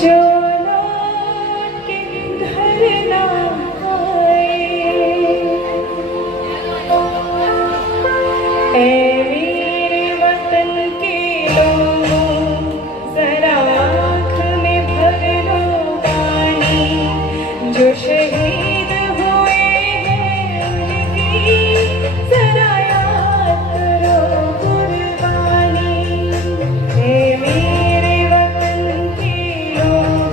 जो लौट के घर ना आए। ऐ मेरे वतन के लोगों, जरा आँख में भर लो पानी। जो शहीद हुए हैं उनकी जरा याद करो कुर्बानी। ऐ मेरे वतन के लोगों,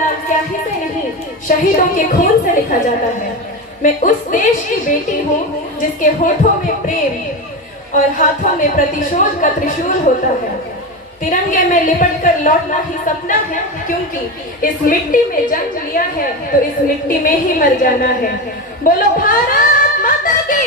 नाम स्याही से नहीं, शहीदों के खून से लिखा जाता है। मैं उस देश की बेटी हूँ जिसके होठों में प्रेम और हाथों में प्रतिशोध का त्रिशूल होता है। तिरंगे में लिपट कर लौटना ही सपना है, क्योंकि इस मिट्टी में जन्म लिया है तो इस मिट्टी में ही मर जाना है। बोलो भारत माता की।